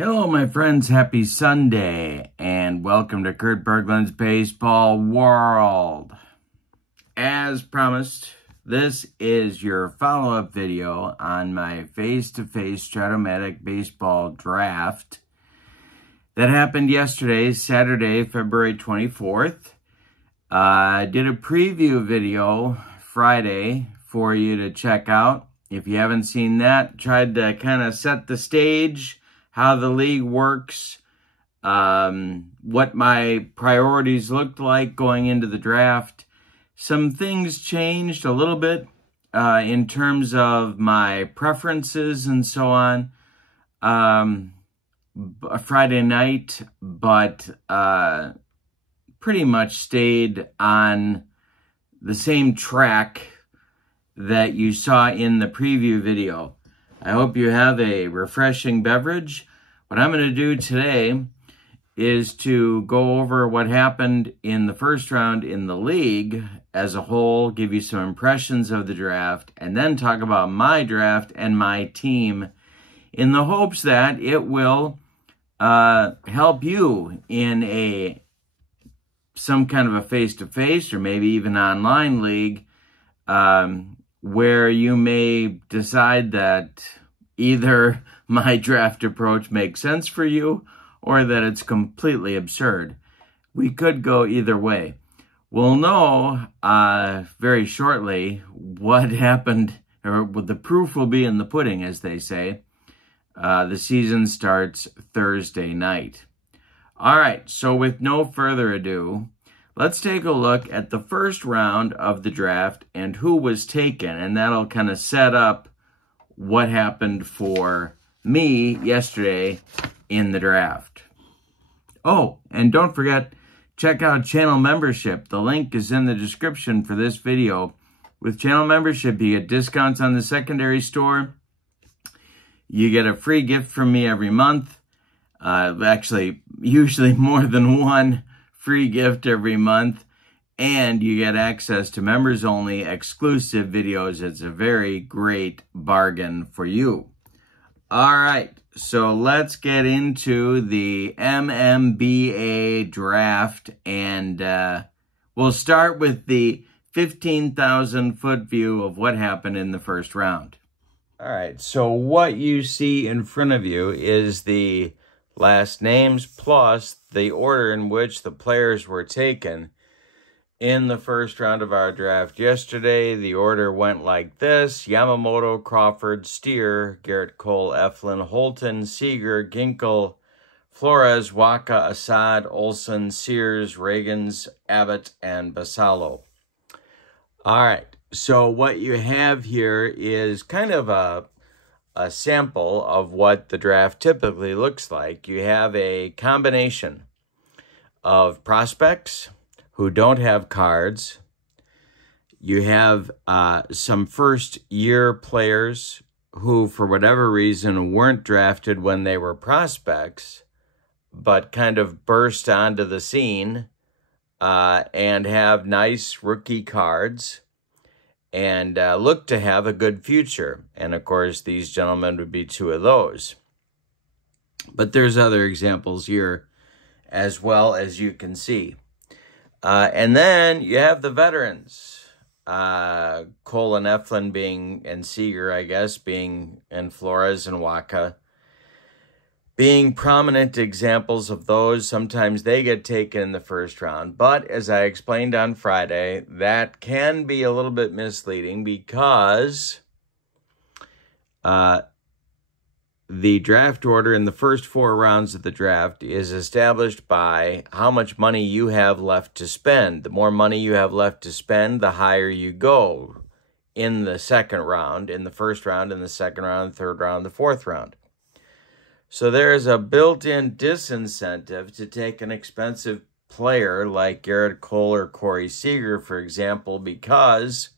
Hello, my friends. Happy Sunday, and welcome to Kurt Berglund's Baseball World. As promised, this is your follow-up video on my face-to-face Strat baseball draft that happened yesterday, Saturday, February 24th. I did a preview video Friday for you to check out. If you haven't seen that, tried to kind of set the stage, how the league works, what my priorities looked like going into the draft. Some things changed a little bit in terms of my preferences and so on Friday night, but pretty much stayed on the same track that you saw in the preview video. I hope you have a refreshing beverage. What I'm going to do today is to go over what happened in the first round in the league as a whole, give you some impressions of the draft, and then talk about my draft and my team in the hopes that it will help you in some kind of a face-to-face or maybe even online league where you may decide that either my draft approach makes sense for you or that it's completely absurd. We could go either way. We'll know very shortly what happened, or the proof will be in the pudding, as they say. The season starts Thursday night. All right, so with no further ado, let's take a look at the first round of the draft and who was taken, and that'll kind of set up what happened for me yesterday in the draft. Oh, and don't forget, check out channel membership. The link is in the description for this video. With channel membership, you get discounts on the secondary store. You get a free gift from me every month. Actually, usually more than one free gift every month. And you get access to members-only exclusive videos. It's a very great bargain for you. All right, so let's get into the MMBA draft. And we'll start with the 15,000-foot view of what happened in the first round. All right, so what you see in front of you is the last names plus the order in which the players were taken in the first round of our draft yesterday. The order went like this: Yamamoto, Crawford, Steer, Garrett Cole, Eflin, Holton, Seager, Ginkel, Flores, Waka, Assad, Olson, Sears, Reagans, Abbott, and Basallo. All right, so what you have here is kind of a sample of what the draft typically looks like. You have a combination of prospects who don't have cards. You have some first-year players who, for whatever reason, weren't drafted when they were prospects, but kind of burst onto the scene and have nice rookie cards and look to have a good future. And, of course, these gentlemen would be two of those. But there's other examples here as well, as you can see. And then you have the veterans, Cole and Eflin and Seager, I guess, and Flores and Waka being prominent examples of those. Sometimes they get taken in the first round. But as I explained on Friday, that can be a little bit misleading because the draft order in the first 4 rounds of the draft is established by how much money you have left to spend. The more money you have left to spend, the higher you go in the second round, in the first round, in the second round, the third round, the fourth round. So there is a built-in disincentive to take an expensive player like Garrett Cole or Corey Seager, for example, because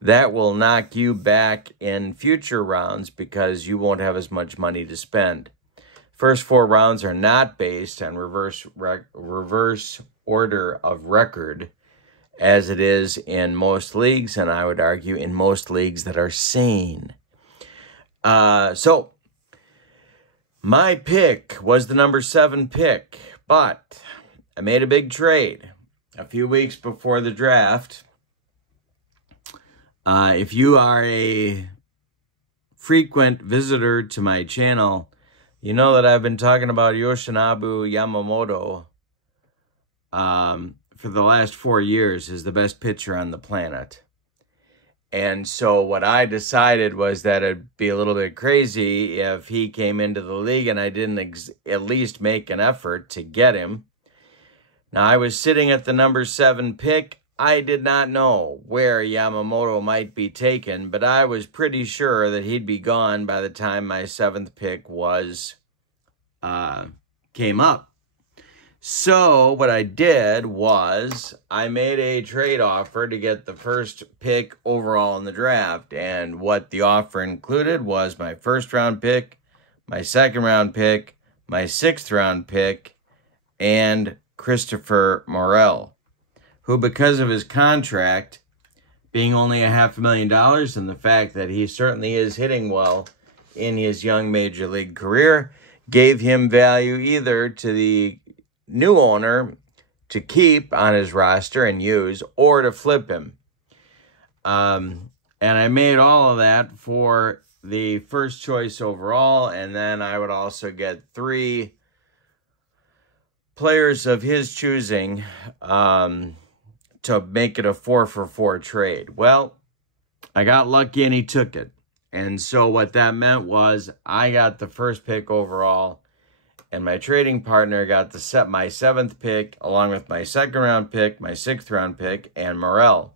that will knock you back in future rounds because you won't have as much money to spend. First 4 rounds are not based on reverse order of record, as it is in most leagues, and I would argue in most leagues that are sane. So My pick was the number 7 pick, but I made a big trade a few weeks before the draft. If you are a frequent visitor to my channel, you know that I've been talking about Yoshinobu Yamamoto for the last 4 years as the best pitcher on the planet. And so what I decided was that it'd be a little bit crazy if he came into the league and I didn't at least make an effort to get him. Now, I was sitting at the number 7 pick. I did not know where Yamamoto might be taken, but I was pretty sure that he'd be gone by the time my 7th pick came up. So what I did was I made a trade offer to get the first pick overall in the draft. And what the offer included was my 1st round pick, my 2nd round pick, my 6th round pick, and Christopher Morel, who, because of his contract being only $500,000 and the fact that he certainly is hitting well in his young major league career, gave him value either to the new owner to keep on his roster and use, or to flip him. And I made all of that for the first choice overall, and then I would also get 3 players of his choosing to make it a 4-for-4 trade. Well, I got lucky and he took it. And so what that meant was I got the 1st pick overall, and my trading partner got my 7th pick, along with my 2nd round pick, my 6th round pick, and Morel.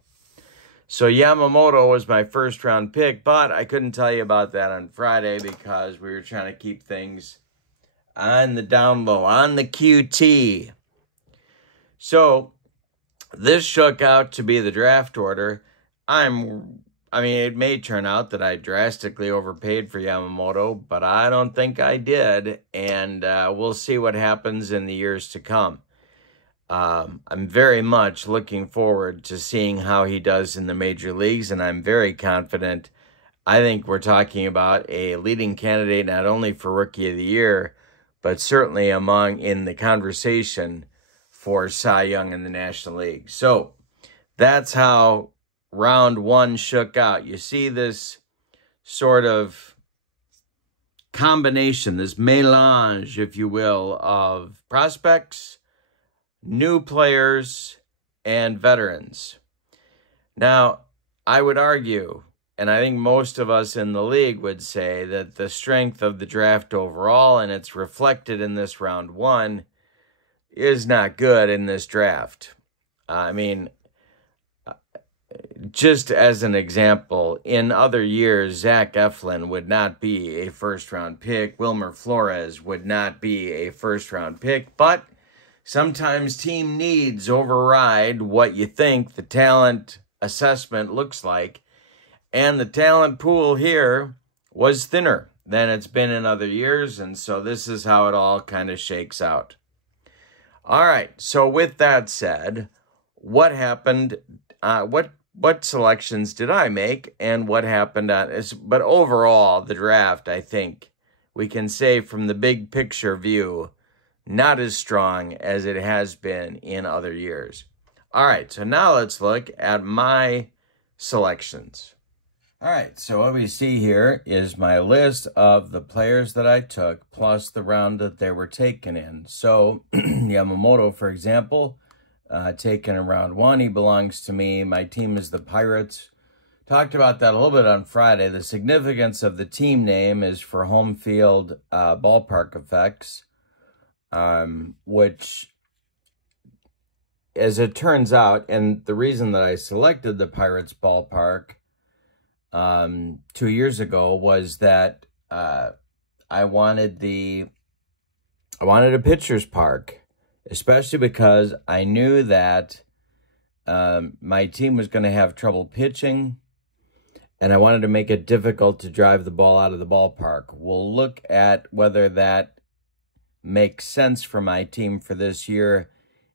So Yamamoto was my 1st round pick, but I couldn't tell you about that on Friday because we were trying to keep things on the down low, on the QT. So this shook out to be the draft order. It may turn out that I drastically overpaid for Yamamoto, but I don't think I did, and we'll see what happens in the years to come. I'm very much looking forward to seeing how he does in the major leagues, and I'm very confident. I think we're talking about a leading candidate not only for Rookie of the Year, but certainly in the conversation for Cy Young in the National League. So that's how round 1 shook out. You see this sort of combination, this melange, if you will, of prospects, new players, and veterans. Now, I would argue, and I think most of us in the league would say, that the strength of the draft overall, and it's reflected in this round 1, is not good in this draft. Just as an example, in other years, Zach Eflin would not be a 1st round pick. Wilmer Flores would not be a 1st round pick. But sometimes team needs override what you think the talent assessment looks like. And the talent pool here was thinner than it's been in other years. And so this is how it all kind of shakes out. All right. So with that said, what happened? What selections did I make, and what happened but overall, the draft, I think we can say from the big picture view, not as strong as it has been in other years. All right, so now let's look at my selections. All right, so what we see here is my list of the players that I took, plus the round that they were taken in. So Yamamoto, for example, taken in round 1. He belongs to me. My team is the Pirates. Talked about that a little bit on Friday. The significance of the team name is for home field ballpark effects, which, as it turns out, and the reason that I selected the Pirates ballpark 2 years ago was that I wanted a pitcher's park. Especially because I knew that my team was going to have trouble pitching, and I wanted to make it difficult to drive the ball out of the ballpark. We'll look at whether that makes sense for my team for this year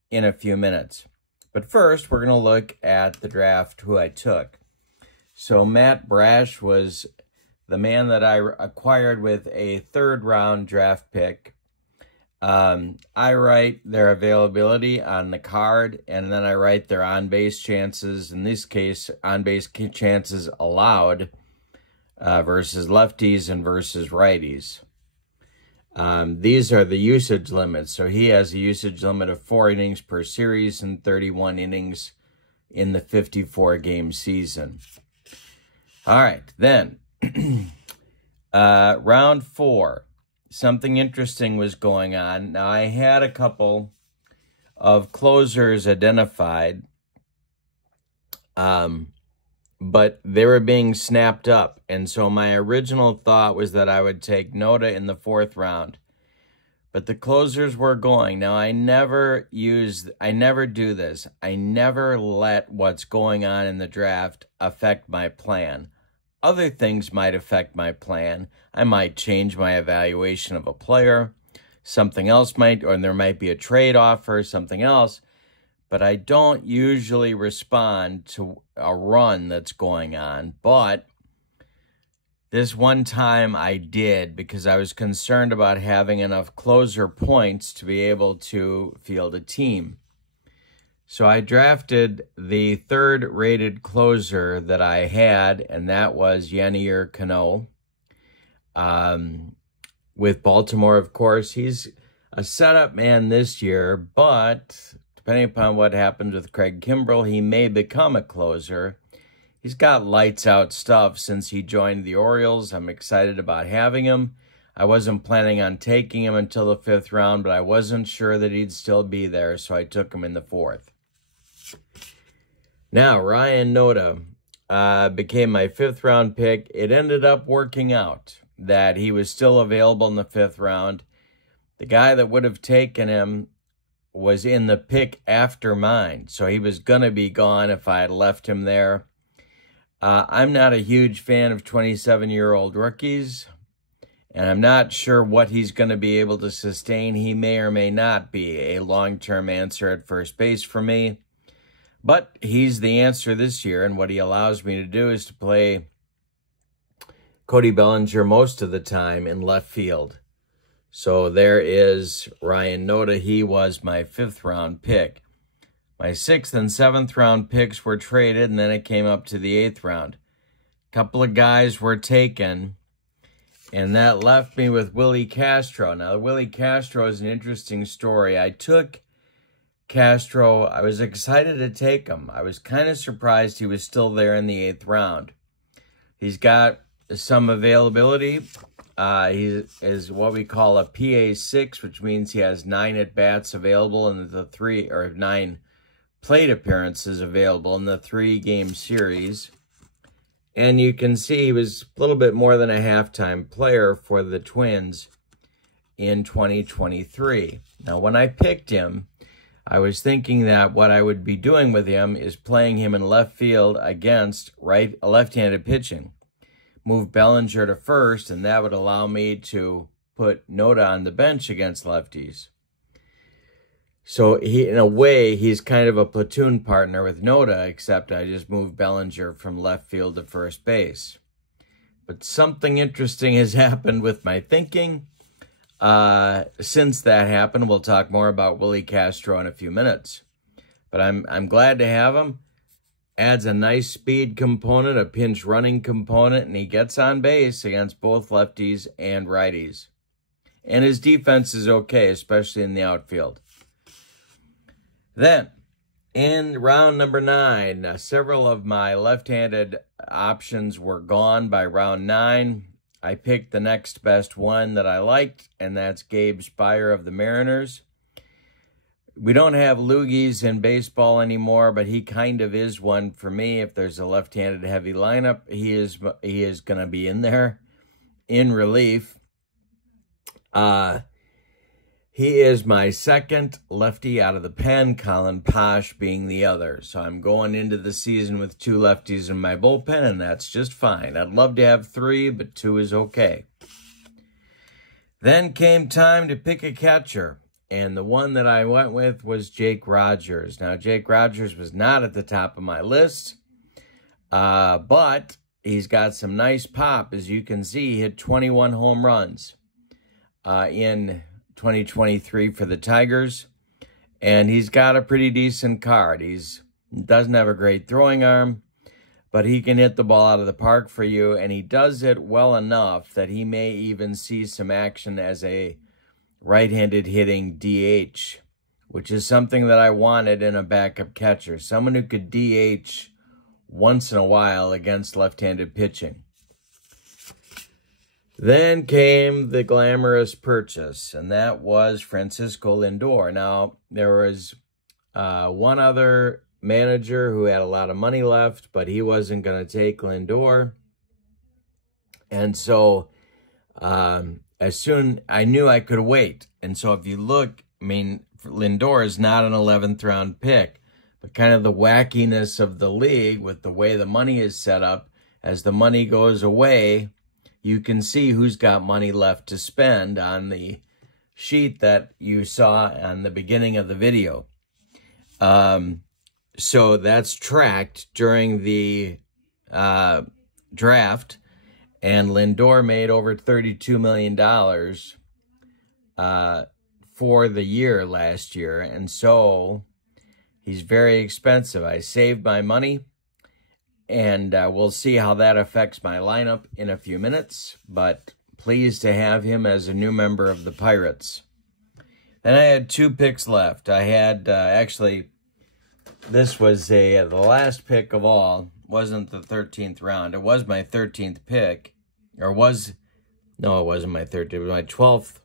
in a few minutes. But first, we're going to look at the draft, who I took. So Matt Brash was the man that I acquired with a third-round draft pick. I write their availability on the card, and then I write their on-base chances. In this case, on-base chances allowed versus lefties and versus righties. These are the usage limits. So he has a usage limit of 4 innings per series and 31 innings in the 54-game season. All right, then round 4. Something interesting was going on. Now, I had a couple of closers identified, but they were being snapped up. And so my original thought was that I would take Noda in the 4th round. But the closers were going. Now, I never do this. I never let what's going on in the draft affect my plan. Other things might affect my plan. I might change my evaluation of a player. Something else might, or there might be a trade offer, something else. But I don't usually respond to a run that's going on. But this one time I did, because I was concerned about having enough closer points to be able to field a team. So I drafted the 3rd rated closer that I had, and that was Yennier Cano. With Baltimore, of course, he's a setup man this year, but depending upon what happens with Craig Kimbrell, he may become a closer. He's got lights-out stuff since he joined the Orioles. I'm excited about having him. I wasn't planning on taking him until the 5th round, but I wasn't sure that he'd still be there, so I took him in the 4th. Now, Ryan Noda became my 5th round pick. It ended up working out that he was still available in the 5th round. The guy that would have taken him was in the pick after mine, so he was going to be gone if I had left him there. I'm not a huge fan of 27-year-old rookies, and I'm not sure what he's going to be able to sustain. He may or may not be a long-term answer at first base for me. But he's the answer this year, and what he allows me to do is to play Cody Bellinger most of the time in left field. So there is Ryan Noda. He was my 5th round pick. My 6th and 7th round picks were traded, and then it came up to the 8th round. A couple of guys were taken, and that left me with Willie Castro. Now, Willie Castro is an interesting story. I took Castro. I was excited to take him. I was kind of surprised he was still there in the 8th round. He's got some availability. He is what we call a PA6, which means he has 9 at-bats available in the 9 plate appearances available in the 3-game series. And you can see he was a little bit more than a half-time player for the Twins in 2023. Now, when I picked him, I was thinking that what I would be doing with him is playing him in left field against left-handed pitching. Move Bellinger to first, and that would allow me to put Noda on the bench against lefties. So in a way, he's kind of a platoon partner with Noda, except I just moved Bellinger from left field to first base. But something interesting has happened with my thinking. Since that happened, we'll talk more about Willie Castro in a few minutes. But I'm glad to have him. Adds a nice speed component, a pinch running component, and he gets on base against both lefties and righties. And his defense is okay, especially in the outfield. Then, in round number 9, several of my left-handed options were gone by round 9. I picked the next best one that I liked, and that's Gabe Speier of the Mariners. We don't have loogies in baseball anymore, but he kind of is one for me. If there's a left-handed heavy lineup, he is going to be in there in relief. He is my second lefty out of the pen, Colin Posh being the other. So I'm going into the season with 2 lefties in my bullpen, and that's just fine. I'd love to have 3, but 2 is okay. Then came time to pick a catcher, and the one that I went with was Jake Rogers. Now, Jake Rogers was not at the top of my list, but he's got some nice pop. As you can see, he hit 21 home runs in 2023 for the Tigers. And he's got a pretty decent card. He doesn't have a great throwing arm, but he can hit the ball out of the park for you. And he does it well enough that he may even see some action as a right-handed hitting DH, which is something that I wanted in a backup catcher. Someone who could DH once in a while against left-handed pitching. Then came the glamorous purchase, and that was Francisco Lindor. Now, there was one other manager who had a lot of money left, but he wasn't going to take Lindor. And so, as soon, I knew I could wait. And so if you look, I mean, Lindor is not an 11th round pick, but kind of the wackiness of the league with the way the money is set up, as the money goes away, you can see who's got money left to spend on the sheet that you saw on the beginning of the video. So that's tracked during the draft, and Lindor made over $32 million for the year last year, and so he's very expensive. I saved my money, and we'll see how that affects my lineup in a few minutes, but pleased to have him as a new member of the Pirates. Then I had 2 picks left. I had, actually, this was the last pick of all. Wasn't the 13th round. It was my 13th pick. Or was, no, it wasn't my 13th. It was my 12th.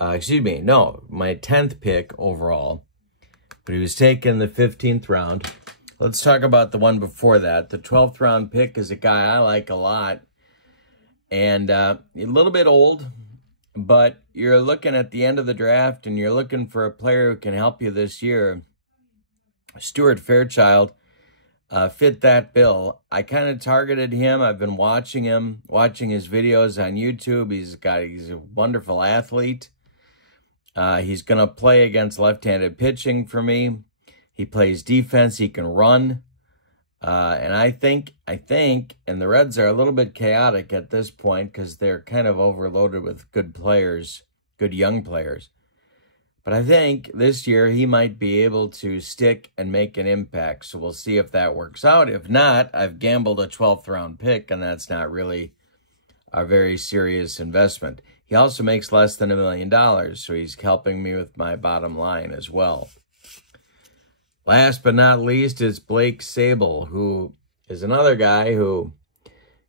My 10th pick overall. But he was taken the 15th round. Let's talk about the one before that. The 12th round pick is a guy I like a lot. And a little bit old, but you're looking at the end of the draft and you're looking for a player who can help you this year. Stuart Fairchild fit that bill. I kind of targeted him. I've been watching him, watching his videos on YouTube. He's a wonderful athlete. He's going to play against left-handed pitching for me. He plays defense. He can run. And I think, and the Reds are a little bit chaotic at this point because they're kind of overloaded with good players, good young players. But I think this year he might be able to stick and make an impact. So we'll see if that works out. If not, I've gambled a 12th round pick, and that's not really a very serious investment. He also makes less than $1 million, so he's helping me with my bottom line as well. Last but not least is Blake Sable, who is another guy who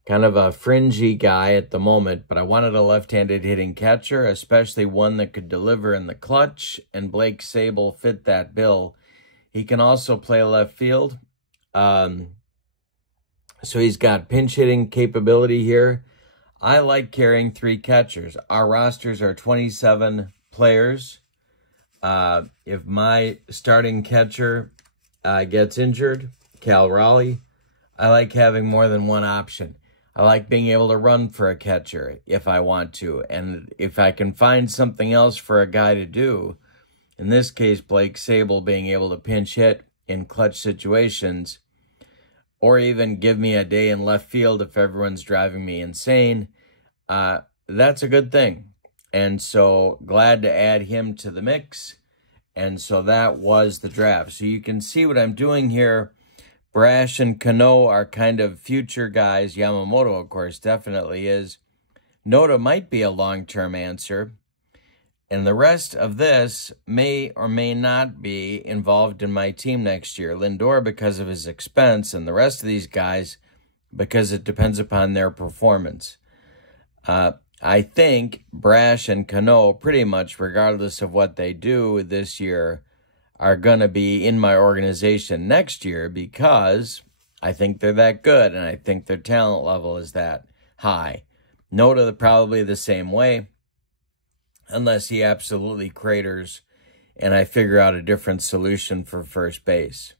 kind of a fringy guy at the moment, but I wanted a left-handed hitting catcher, especially one that could deliver in the clutch, and Blake Sable fit that bill. He can also play left field, so he's got pinch hitting capability here. I like carrying 3 catchers. Our rosters are 27 players. If my starting catcher gets injured, Cal Raleigh, I like having more than one option. I like being able to run for a catcher if I want to. And if I can find something else for a guy to do, in this case, Blake Sable being able to pinch hit in clutch situations, or even give me a day in left field if everyone's driving me insane, that's a good thing. And so glad to add him to the mix. And so that was the draft. So you can see what I'm doing here. Brash and Cano are kind of future guys. Yamamoto, of course, definitely is. Noda might be a long-term answer. And the rest of this may or may not be involved in my team next year. Lindor because of his expense, and the rest of these guys because it depends upon their performance. I think Brash and Cano, pretty much regardless of what they do this year, are going to be in my organization next year because I think they're that good and I think their talent level is that high. Noda probably the same way, unless he absolutely craters and I figure out a different solution for first base.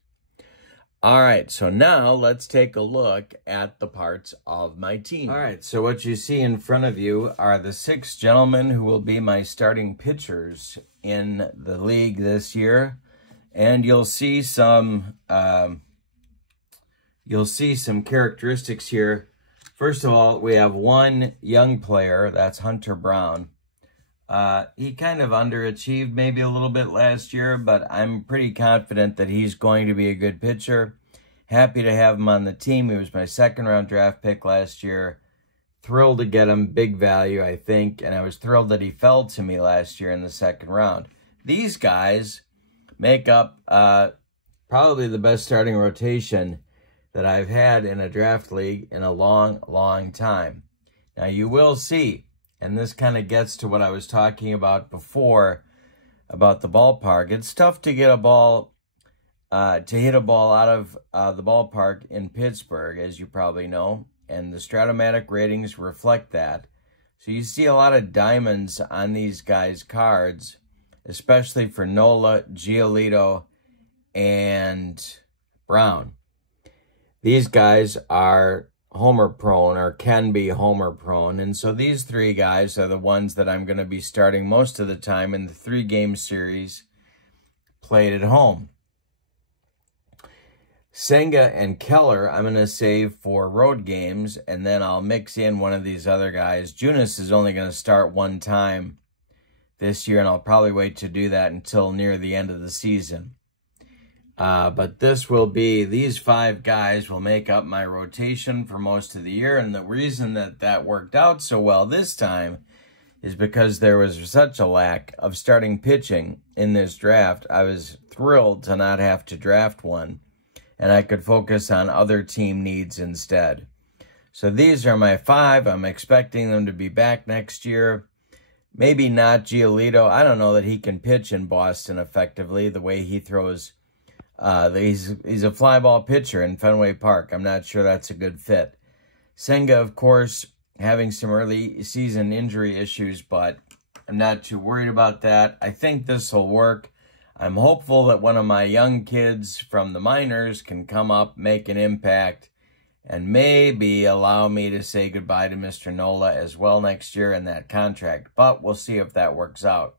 All right, so now let's take a look at the parts of my team. All right, so what you see in front of you are the 6 gentlemen who will be my starting pitchers in the league this year. And you'll see some you'll see some characteristics here. First of all, we have one young player, that's Hunter Brown. He kind of underachieved maybe a little bit last year, but I'm pretty confident that he's going to be a good pitcher. Happy to have him on the team. He was my second-round draft pick last year. Thrilled to get him, big value, I think, and I was thrilled that he fell to me last year in the second round. These guys make up probably the best starting rotation that I've had in a draft league in a long, long time. Now, you will see, and this kind of gets to what I was talking about before about the ballpark. It's tough to get a ball, to hit a ball out of the ballpark in Pittsburgh, as you probably know, and the Stratomatic ratings reflect that. So you see a lot of diamonds on these guys' cards, especially for Nola, Giolito, and Brown. These guys are homer prone or can be homer prone. And so these three guys are the ones that I'm going to be starting most of the time in the 3-game series played at home. Senga and Keller, I'm going to save for road games, and then I'll mix in one of these other guys. Junis is only going to start one time this year, and I'll probably wait to do that until near the end of the season. But these 5 guys will make up my rotation for most of the year, and the reason that worked out so well this time is because there was such a lack of starting pitching in this draft. I was thrilled to not have to draft one, and I could focus on other team needs instead. So these are my 5. I'm expecting them to be back next year. Maybe not Giolito. I don't know that he can pitch in Boston effectively the way he throws. He's a fly ball pitcher in Fenway Park. I'm not sure that's a good fit. Senga, of course, having some early season injury issues, but I'm not too worried about that. I think this will work. I'm hopeful that one of my young kids from the minors can come up, make an impact, and maybe allow me to say goodbye to Mr. Nola as well next year in that contract. But we'll see if that works out.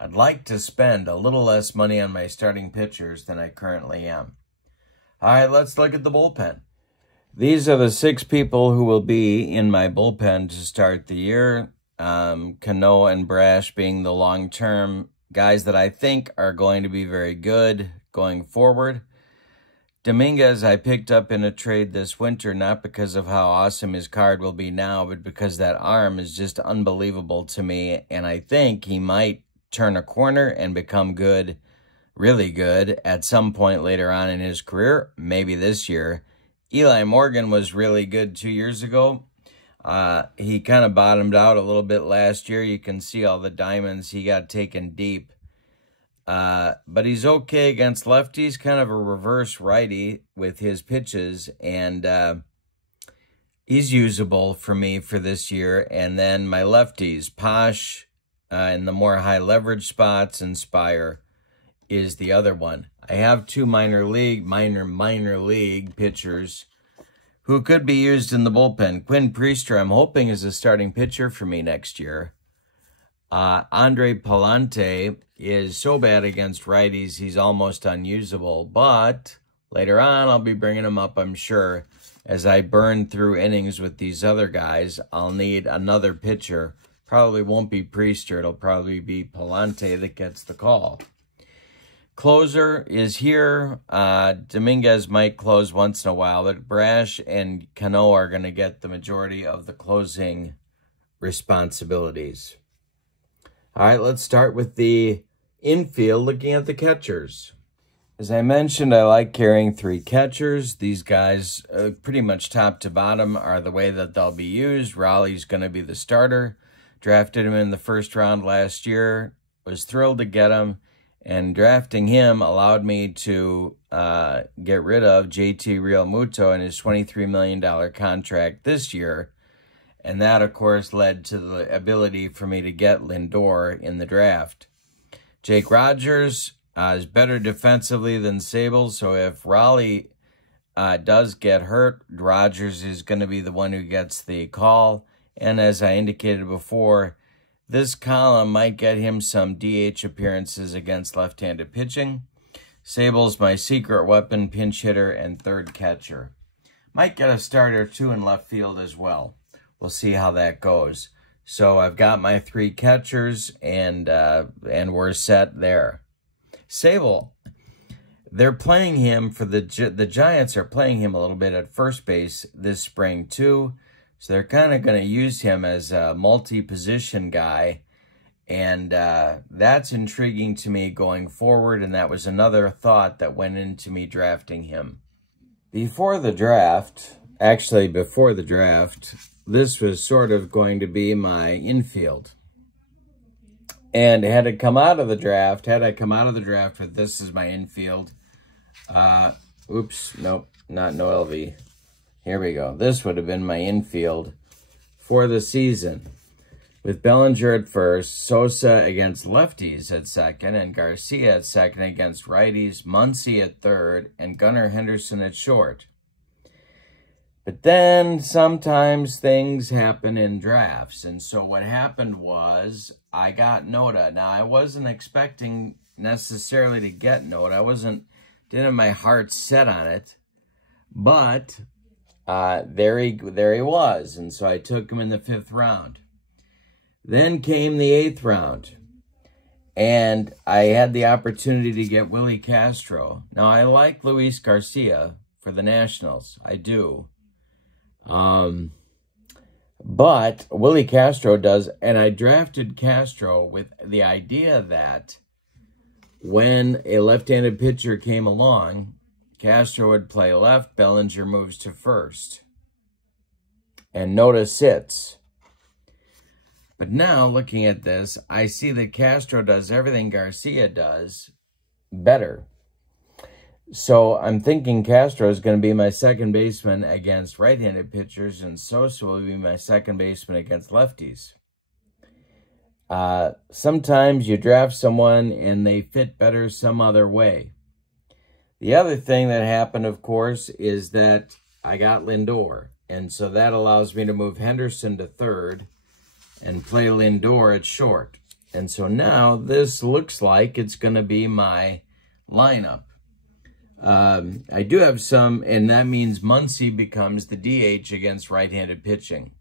I'd like to spend a little less money on my starting pitchers than I currently am. All right, let's look at the bullpen. These are the 6 people who will be in my bullpen to start the year. Cano and Brash being the long-term guys that I think are going to be very good going forward. Dominguez I picked up in a trade this winter, not because of how awesome his card will be now, but because that arm is just unbelievable to me, and I think he might turn a corner and become good, really good, at some point later on in his career, maybe this year. Eli Morgan was really good 2 years ago. He kind of bottomed out a little bit last year. You can see all the diamonds. He got taken deep. But he's okay against lefties, kind of a reverse righty with his pitches, and he's usable for me for this year. And then my lefties, Posh, in the more high leverage spots, and Spire is the other one. I have 2 minor league pitchers who could be used in the bullpen. Quinn Priester, I'm hoping, is a starting pitcher for me next year. Andre Palante is so bad against righties, he's almost unusable. But later on, I'll be bringing him up, I'm sure. As I burn through innings with these other guys, I'll need another pitcher. Probably won't be Priester. It'll probably be Palante that gets the call. Closer is here. Dominguez might close once in a while, but Brash and Cano are going to get the majority of the closing responsibilities. All right, let's start with the infield, looking at the catchers. As I mentioned, I like carrying 3 catchers. These guys, pretty much top to bottom, are the way that they'll be used. Raleigh's going to be the starter. Drafted him in the first round last year. Was thrilled to get him. And drafting him allowed me to get rid of JT Realmuto and his $23 million contract this year. And that, of course, led to the ability for me to get Lindor in the draft. Jake Rogers is better defensively than Sable, so if Raleigh does get hurt, Rogers is going to be the one who gets the call. And as I indicated before, this column might get him some DH appearances against left-handed pitching. Sable's my secret weapon, pinch hitter, and third catcher. Might get a start or two in left field as well. We'll see how that goes. So I've got my three catchers, and we're set there. Sable, they're playing him for the Giants are playing him a little bit at first base this spring too. So they're kind of going to use him as a multi-position guy. And that's intriguing to me going forward. And that was another thought that went into me drafting him. Before the draft, this was sort of going to be my infield. And had I come out of the draft with this as my infield, oops, nope, not no LV. Here we go. This would have been my infield for the season. With Bellinger at first, Sosa against lefties at second, and Garcia at second against righties, Muncy at third, and Gunnar Henderson at short. But then sometimes things happen in drafts. And so what happened was I got Noda. Now, I wasn't expecting necessarily to get Noda. Didn't have my heart set on it. But there he was. And so I took him in the 5th round. Then came the 8th round. And I had the opportunity to get Willie Castro. Now, I like Luis Garcia for the Nationals. I do. But Willie Castro does, and I drafted Castro with the idea that when a left-handed pitcher came along, Castro would play left, Bellinger moves to first, and Noda sits. But now, looking at this, I see that Castro does everything Garcia does better. So I'm thinking Castro is going to be my second baseman against right-handed pitchers, and Sosa will be my second baseman against lefties. Sometimes you draft someone and they fit better some other way. The other thing that happened, of course, is that I got Lindor, and so that allows me to move Henderson to third and play Lindor at short. And so now this looks like it's going to be my lineup. I do have some, and that means Muncy becomes the DH against right-handed pitching.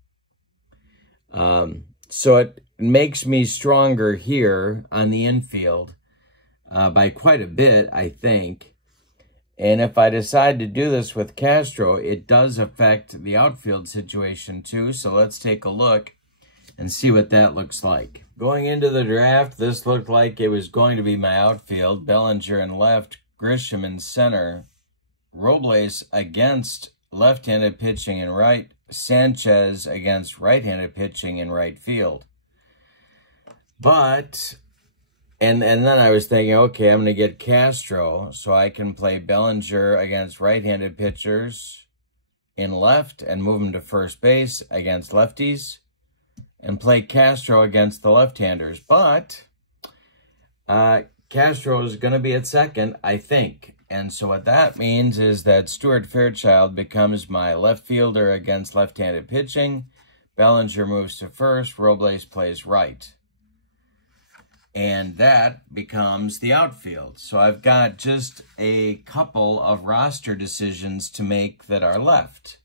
So it makes me stronger here on the infield by quite a bit, I think. And if I decide to do this with Castro, it does affect the outfield situation too. So let's take a look and see what that looks like. Going into the draft, this looked like it was going to be my outfield. Bellinger in left, Grisham in center, Robles against left-handed pitching in right, Sanchez against right-handed pitching in right field. But, and then I was thinking, okay, I'm going to get Castro so I can play Bellinger against right-handed pitchers in left and move him to first base against lefties and play Castro against the left-handers. But Castro is going to be at second, I think. And so what that means is that Stuart Fairchild becomes my left fielder against left-handed pitching. Bellinger moves to first. Robles plays right. And that becomes the outfield. So I've got just a couple of roster decisions to make that are left.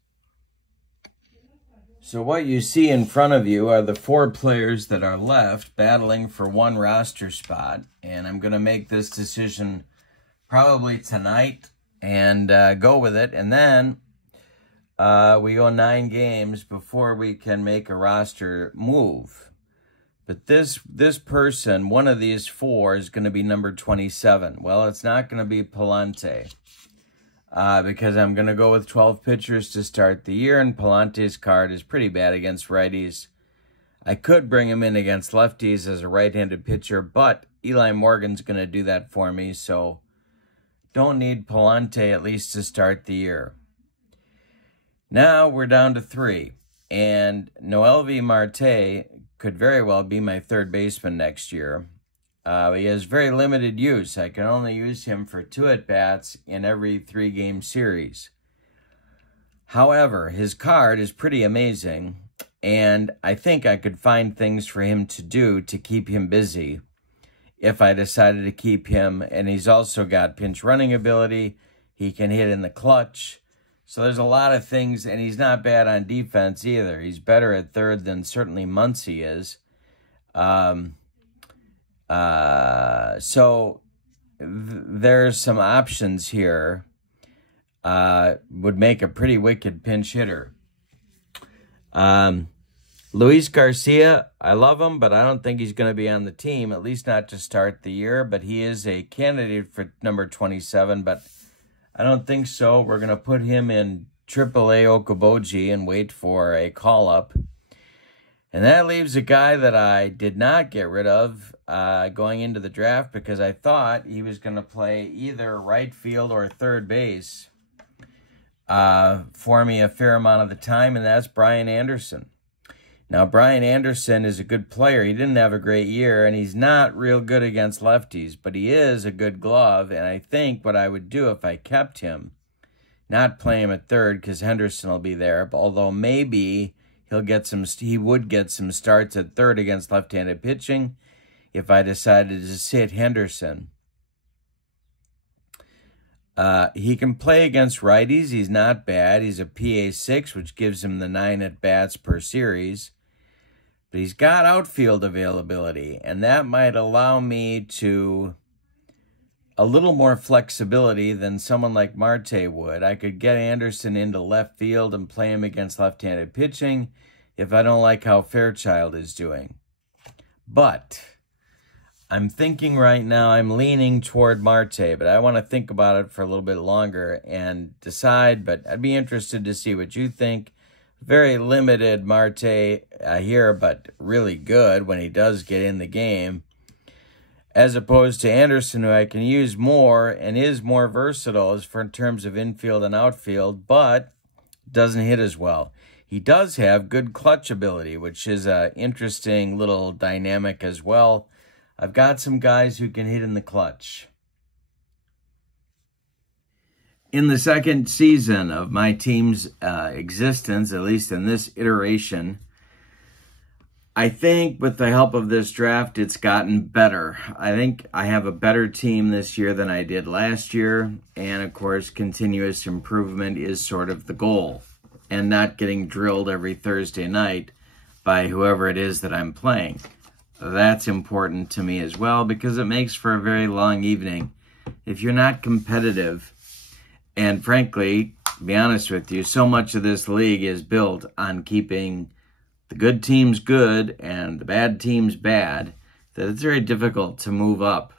So what you see in front of you are the 4 players that are left battling for one roster spot. And I'm going to make this decision probably tonight and go with it. And then we go 9 games before we can make a roster move. But this person, one of these 4, is going to be number 27. Well, it's not going to be Palante. Because I'm going to go with 12 pitchers to start the year, and Palante's card is pretty bad against righties. I could bring him in against lefties as a right-handed pitcher, but Eli Morgan's going to do that for me, so don't need Palante at least to start the year. Now we're down to 3, and Noelvi Marte could very well be my third baseman next year. He has very limited use. I can only use him for 2 at-bats in every 3-game series. However, his card is pretty amazing, and I think I could find things for him to do to keep him busy if I decided to keep him. And he's also got pinch running ability. He can hit in the clutch. So there's a lot of things, and he's not bad on defense either. He's better at third than certainly Muncy is. So there's some options here. Would make a pretty wicked pinch hitter. Luis Garcia, I love him, but I don't think he's going to be on the team, at least not to start the year. But he is a candidate for number 27, but I don't think so. We're going to put him in AAA Okoboji and wait for a call-up. And that leaves a guy that I did not get rid of going into the draft because I thought he was going to play either right field or third base for me a fair amount of the time, and that's Brian Anderson. Now, Brian Anderson is a good player. He didn't have a great year, and he's not real good against lefties, but he is a good glove, and I think what I would do if I kept him, not play him at third because Henderson will be there, although maybe he would get some starts at third against left-handed pitching if I decided to sit Henderson. He can play against righties. He's not bad. He's a PA6, which gives him the 9 at-bats per series. But he's got outfield availability, and that might allow me to a little more flexibility than someone like Marte would. I could get Anderson into left field and play him against left-handed pitching if I don't like how Fairchild is doing. But I'm thinking right now I'm leaning toward Marte, but I want to think about it for a little bit longer and decide, but I'd be interested to see what you think. Very limited Marte here, but really good when he does get in the game, as opposed to Anderson, who I can use more and is more versatile as for in terms of infield and outfield, but doesn't hit as well. He does have good clutch ability, which is an interesting little dynamic as well. I've got some guys who can hit in the clutch. In the second season of my team's existence, at least in this iteration, I think with the help of this draft, it's gotten better. I think I have a better team this year than I did last year. And of course, continuous improvement is sort of the goal. And not getting drilled every Thursday night by whoever it is that I'm playing. That's important to me as well because it makes for a very long evening. If you're not competitive, and frankly, to be honest with you, so much of this league is built on keeping the good teams good and the bad teams bad, that it's very difficult to move up.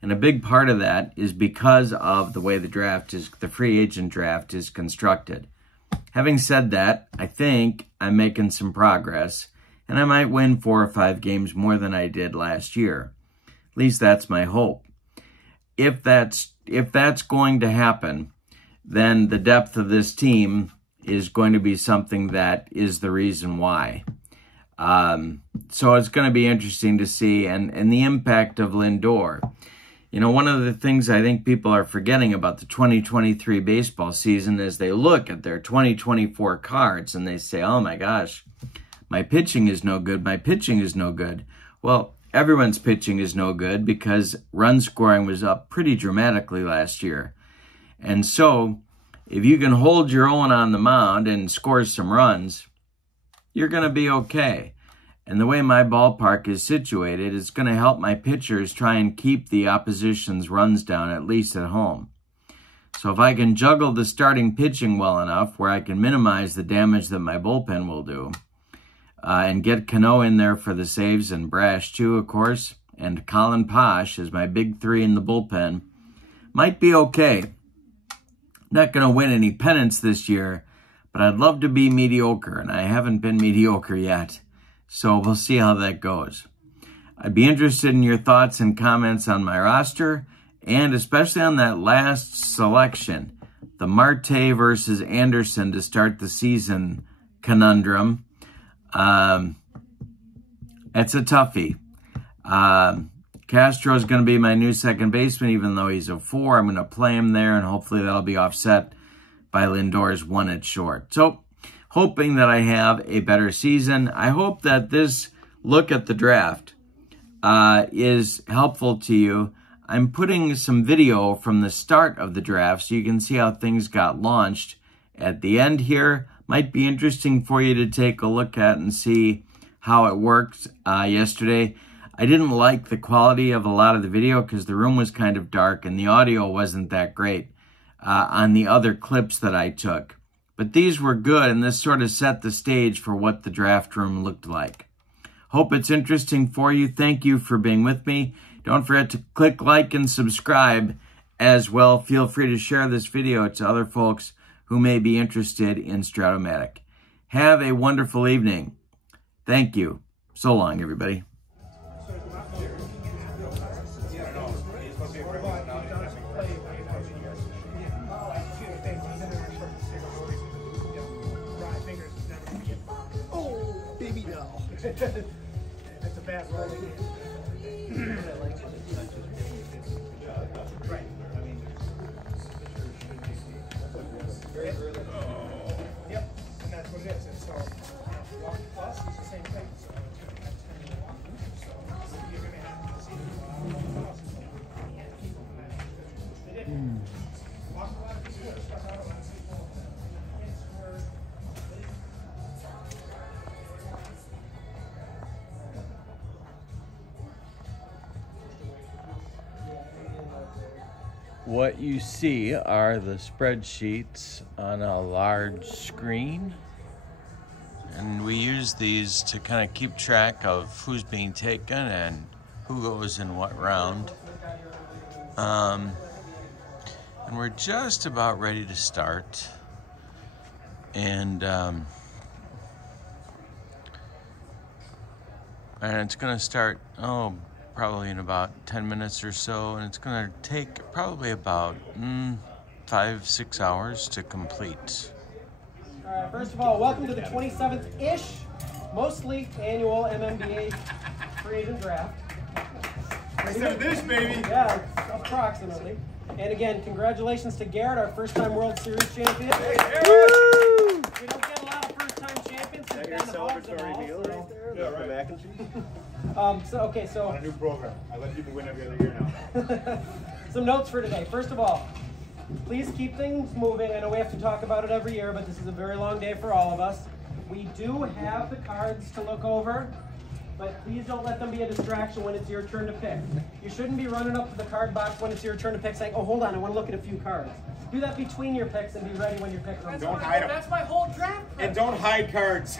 And a big part of that is because of the way the free agent draft is constructed. Having said that, I think I'm making some progress, and I might win 4 or 5 games more than I did last year. At least that's my hope. If that's going to happen, then the depth of this team is going to be something that is the reason why. So it's going to be interesting to see, and the impact of Lindor. You know, one of the things I think people are forgetting about the 2023 baseball season is they look at their 2024 cards and they say, oh my gosh, my pitching is no good, my pitching is no good. Well, everyone's pitching is no good because run scoring was up pretty dramatically last year. And so, if you can hold your own on the mound and score some runs, you're going to be okay. And the way my ballpark is situated, it's going to help my pitchers try and keep the opposition's runs down, at least at home. So if I can juggle the starting pitching well enough where I can minimize the damage that my bullpen will do, and get Cano in there for the saves and Brash too, of course, and Colin Posh as my big 3 in the bullpen, might be okay. Not going to win any pennants this year, but I'd love to be mediocre, and I haven't been mediocre yet. So we'll see how that goes. I'd be interested in your thoughts and comments on my roster, and especially on that last selection, the Marte versus Anderson to start the season conundrum. It's a toughie. Castro's going to be my new second baseman, even though he's a 4. I'm going to play him there, and hopefully that'll be offset by Lindor's 1 at short. So, hoping that I have a better season. I hope that this look at the draft is helpful to you, I'm putting some video from the start of the draft so you can see how things got launched at the end here. Might be interesting for you to take a look at and see how it worked yesterday. I didn't like the quality of a lot of the video because the room was kind of dark and the audio wasn't that great on the other clips that I took. But these were good, and this sort of set the stage for what the draft room looked like. Hope it's interesting for you. Thank you for being with me. Don't forget to click like and subscribe as well. Feel free to share this video to other folks who may be interested in Strat-O-Matic. Have a wonderful evening. Thank you. So long, everybody. Oh, baby doll. That's a bad roll. Right. Yep, and that's what it is. And so, walk plus is the same thing. So it's going to have 10 so you're going to have to see they did. Walk plus is good. Stuff out of that. What you see are the spreadsheets on a large screen, and we use these to kind of keep track of who's being taken and who goes in what round. And we're just about ready to start, and it's going to start probably in about 10 minutes or so, and it's going to take probably about 5-6 hours to complete. All right, first of all, welcome to the 27th-ish, mostly annual MMBA free agent draft. 27th-ish, baby! Yeah, approximately. And again, congratulations to Garrett, our first-time World Series champion. Hey, Woo! We don't get a lot of first-time champions. Is that your celebratory meal right there? Yeah, right. Mac and cheese? So on a new program. I let people win every other year now. Some notes for today. First of all, please keep things moving. I know we have to talk about it every year, but this is a very long day for all of us. We do have the cards to look over, but please don't let them be a distraction when it's your turn to pick. You shouldn't be running up to the card box when it's your turn to pick saying, oh, hold on, I want to look at a few cards. Do that between your picks and be ready when your pick comes. Don't hide them. That's my whole draft. And don't hide cards.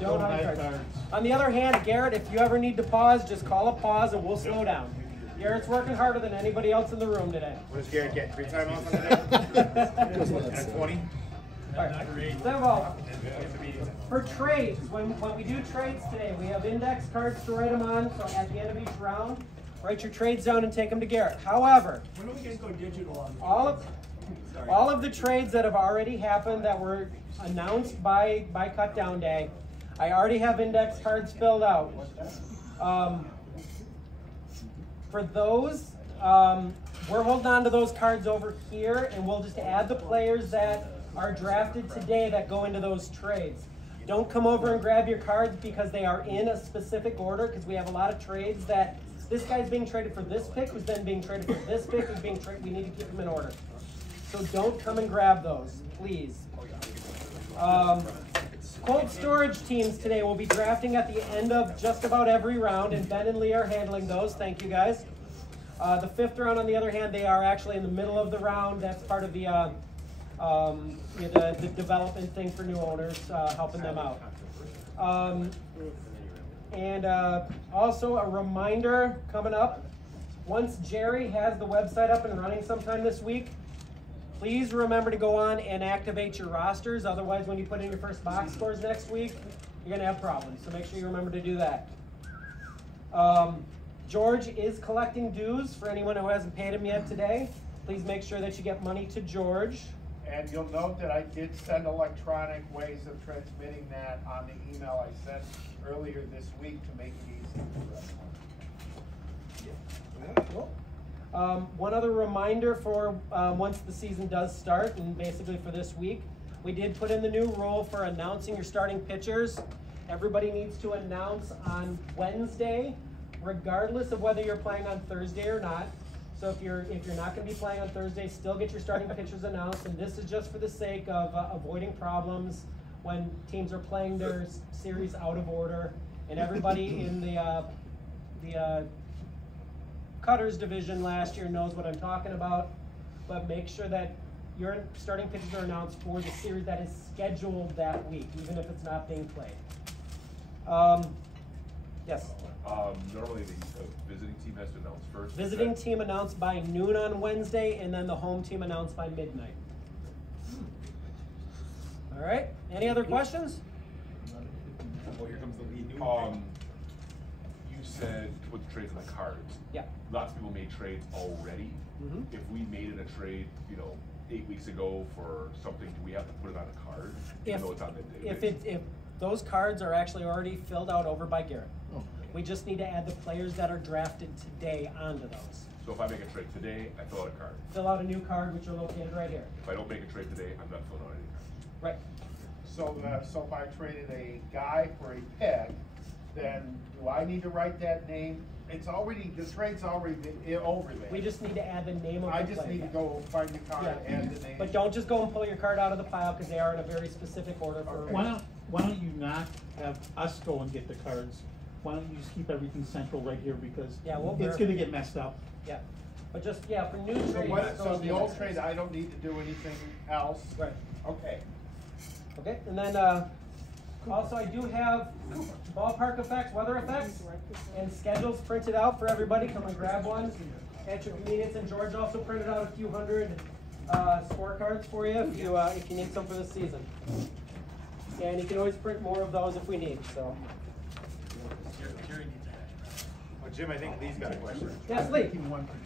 Don't hide cards. On the other hand, Garrett, if you ever need to pause, just call a pause and we'll slow down. Garrett's working harder than anybody else in the room today. What does Garrett get? 3 timeouts on the day? And 20? All right. Second of all, for trades, when we do trades today, we have index cards to write them on. So at the end of each round, write your trades down and take them to Garrett. However, When are we going to go digital on all of the trades that have already happened that were announced by cut down day, I already have index cards filled out. For those, we're holding on to those cards over here, and we'll just add the players that are drafted today that go into those trades. Don't come over and grab your cards because they are in a specific order, because we have a lot of trades that this guy's being traded for this pick, who's then being traded for this pick, who's being traded. We need to keep them in order. So don't come and grab those, please. Cold storage teams today will be drafting at the end of just about every round, and Ben and Lee are handling those. Thank you, guys. The 5th round, on the other hand, they are actually in the middle of the round. That's part of the development thing for new owners, helping them out. Also a reminder coming up, once Jerry has the website up and running sometime this week, please remember to go on and activate your rosters. Otherwise, when you put in your first box scores next week, you're going to have problems. So make sure you remember to do that. George is collecting dues for anyone who hasn't paid him yet today. Please make sure that you get money to George. And you'll note that I did send electronic ways of transmitting that on the email I sent earlier this week to make it easy for everyone. Cool. One other reminder for once the season does start, and basically for this week, we did put in the new rule for announcing your starting pitchers everybody needs to announce on Wednesday, regardless of whether you're playing on Thursday or not. So if you're not going to be playing on Thursday, still get your starting pitchers announced. And this is just for the sake of avoiding problems when teams are playing their series out of order. And everybody in the Cutters division last year knows what I'm talking about. But make sure that your starting pitchers are announced for the series that is scheduled that week, even if it's not being played. Yes? Normally the visiting team has to announce first. Visiting team announced by noon on Wednesday, and then the home team announced by midnight. All right. Any other questions? Well, here comes the lead. You said to put the trades on the cards. Yeah. Lots of people made trades already. Mm-hmm. If we made it a trade, 8 weeks ago for something, do we have to put it on a card? Even though it's on the database? If those cards are actually already filled out over by Garrett. We just need to add the players that are drafted today onto those. So if I make a trade today, I fill out a card. Fill out a new card, which are located right here. If I don't make a trade today, I'm not filling out any cards. Right. So if I traded a guy for a pick, then do I need to write that name? The trade's already over there. We just need to add the name of I the just player. need to go find the card Yeah. and the name. But don't just go and pull your card out of the pile because they are in a very specific order. For Okay. Why don't you not have us go and get the cards? Why don't you just keep everything central right here, because we'll it's gonna get messed up. Yeah. But just, for new So trades. so the old trade, I don't need to do anything else? Right. Okay. Okay, and then also I do have ballpark effects, weather effects, and schedules printed out for everybody. Come and grab one at your convenience. And George also printed out a few hundred scorecards for you if you need some for this season. And you can always print more of those if we need. So. Well, Jim, I think Lee's got a question. Yes, Lee.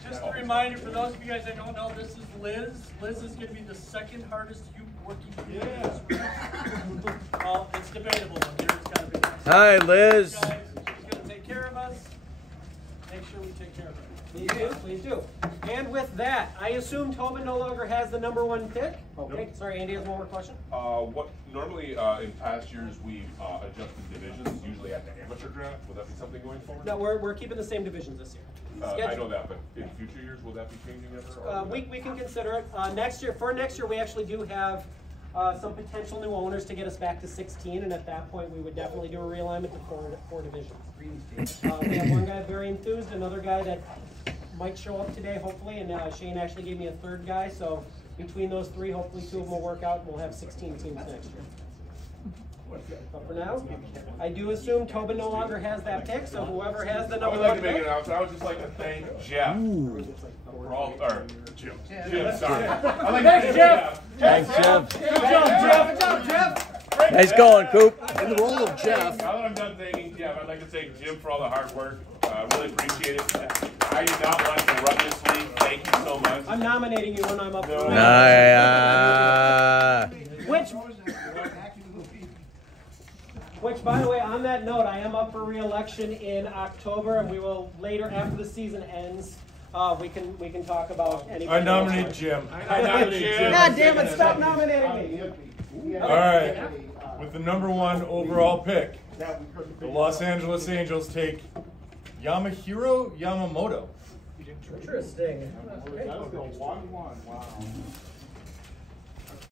Just a reminder for those of you guys that don't know, this is Liz. Liz is going to be the second hardest working human in this room. Well, it's debatable. Gary's got to be next. Hi, Liz. Guys, she's going to take care of us. Make sure we take care of her. Please do, please do. And with that, I assume Tobin no longer has the #1 pick. Okay, sorry, Andy has one more question. What normally in past years we've adjusted divisions, usually at the amateur draft. Will that be something going forward? No, we're keeping the same divisions this year. I know that, but in future years, will that be changing ever? Or We can consider it. Next year, we actually do have some potential new owners to get us back to 16, and at that point, we would definitely do a realignment to four divisions. We have one guy very enthused, another guy that might show up today, hopefully, and Shane actually gave me a third guy, so between those three, hopefully 2 of them will work out, and we'll have 16 teams next year. But for now, I do assume Tobin no longer has that pick, so whoever has the I would #1 like to make an pick. announcement. I would just like to thank Jeff for all, or Jim, sorry. I'd like to thank Jeff. Thanks, Jeff. Good job, Jeff. Nice going, Coop. In the role of Jeff. Now that I'm done thanking Jeff, I'd like to thank Jim for all the hard work. I really appreciate it. I do not want to run this league. Thank you so much. I'm nominating you when I'm up for Which, by the way, on that note, I am up for re-election in October, and we will later, after the season ends, we can talk about anything. I nominate Jim. I nominate Jim. God damn it! Stop nominating me. All right. With the #1 overall pick, the Los Angeles Angels take Yamahiro Yamamoto. Interesting. That was the 1-1, wow.